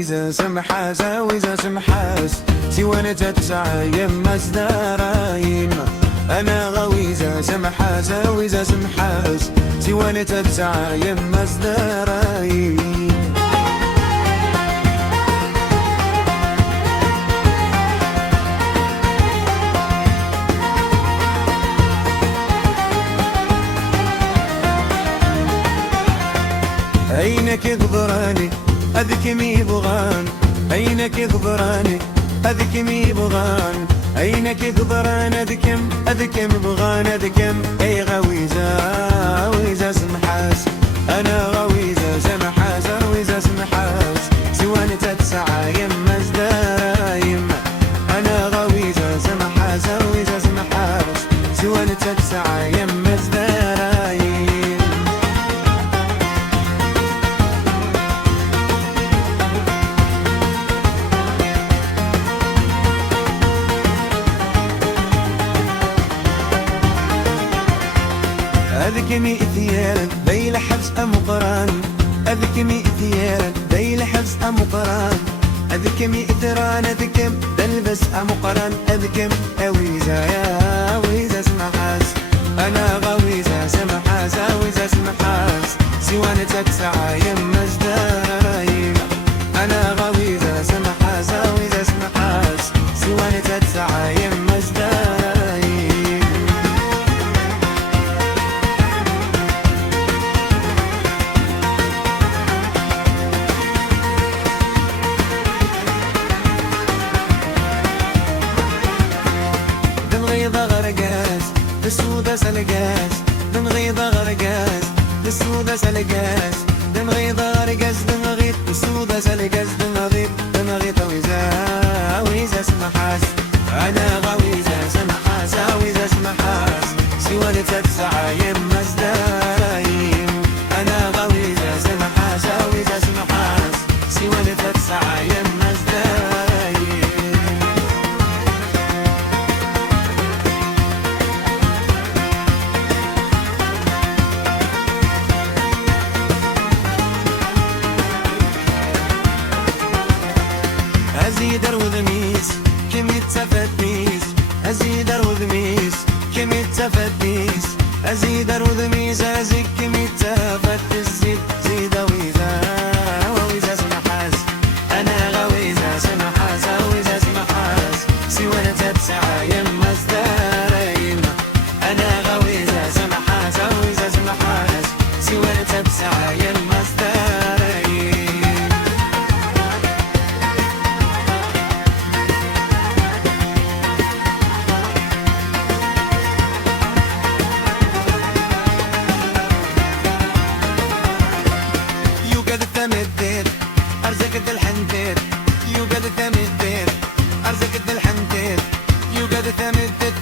غويزة سمحة زاويزة سمحاس سوانا تتسعى يما زدارايم. أنا غويزة سمحة زاويزة سمحاس سوانا تتسعى يما زدارايم. عينك يقدراني هذيك مي بغان، عينك يقدراني هذيك مي بغان، عينك يقدران هذيك بغان هذيك. اي غويزة غويزة سمحاس انا غويزة سمحاس غويزة سمحاس سواني تتسعى يما زدايم. انا غويزة سمحاس غويزة سمحاس سواني تتسعى يما زدايم. هذيك مئثيال بيل حبس أمقران، هذيك مئثيال بيل حبس أمقران، هذيك مئثران هذيك دلبس أمقران، هذيك أويزة يا أويزة سمحاس أنا غويزة سمحاس أويزة سمحاس سوانا تتسعى يما زدايم. أنا غويزة سمحاس أويزة سمحاس سوانا تتسعى يما زدايم. غيضة غرقاس بالسودة سلقاس، دم غيضة غرقاس بالسودة سلقاس، دم غيضة غرقاس دم غيض بالسودة سلقاس، دم غيض ويزا ويزا سمحاس أنا غويزة سمحاس ويزا سمحاس سواني تتسعى يما زدايم. أنا غويزة سمحاس ويزا سمحاس سواني تتسعى يما زدايم. أزيدر وذميس كم يتفتنيس، أزيدر وذميس كم يتفتنيس، أزيدر وذميس أزيد كم يتفتنيس. زيد زيد ويزا ويزا سمحاس أنا غويزة سمحاس ويزا سمحاس سوانا تتسعى يما زدايم. أنا غويزة سمحاس ويزا سمحاس سوانا تتسعى يما زدايم. الدير أرزقد الحنتير يوجد ثم الدير أرزقد الحنتير يوجد ثم الدير